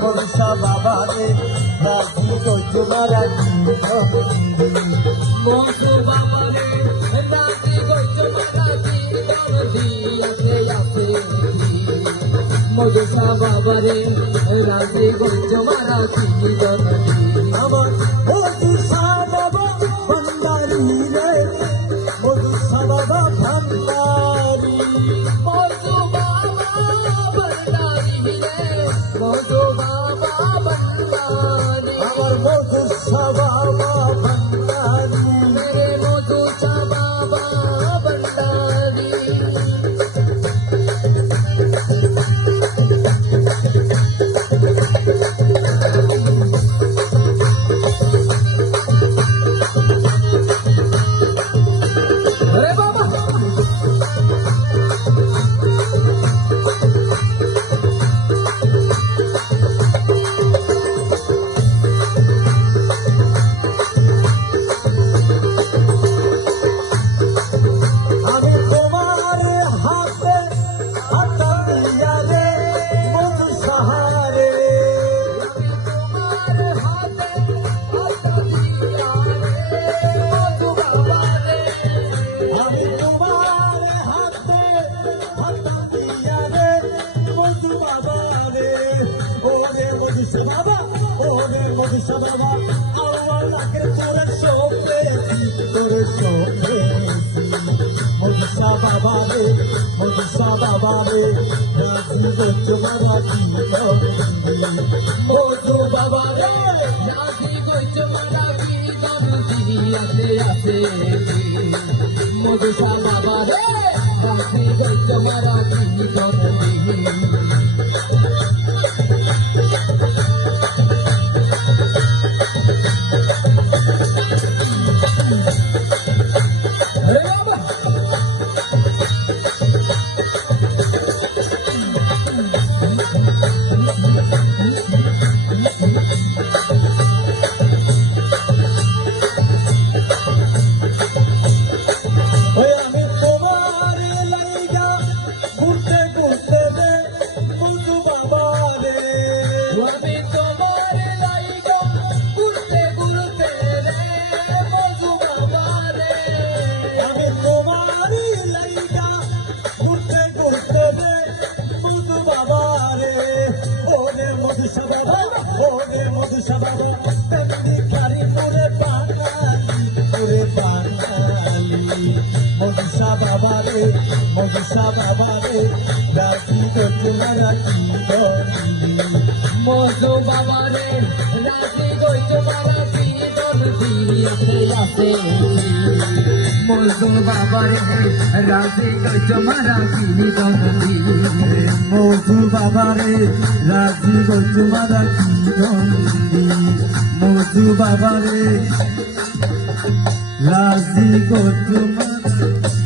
মনসা বাবা রে রাজি তোমারা কি মনসা বাবা রে রাজি তোমারা কি দিয়াতে আছে মনসা বাবা রে রাজি তোমারা কি আমার মনসা বাবা ভান্ডারি রে মনসা বাবা ভান্ডারি মনসা বাবা ভান্ডারি রে মনসা বাবা ভান্ডারি আমার মনসা বাবা ভান্ডারি রে মনসা বাবা ভান্ডারি Baba, oh, Modisa Baba, Allah nakke tore shoke, Modisa Baba re, razi gochmara ki Modu Baba re, রাজি গোচমারা কি দিয়াতে আছে মনসা বাবা রে রাজি গোচমারা কি Modisa Baba, temni kari pure banali, Modisa Baba re, razi gochmara ki Manasa বাবা রে রাজি গোচমারা কি দিয়াতে আছে মনসা বাবা রে রাজি গোচমারা কি Modu Baba re, razi gochmara ki Modu Baba re, razi gochmara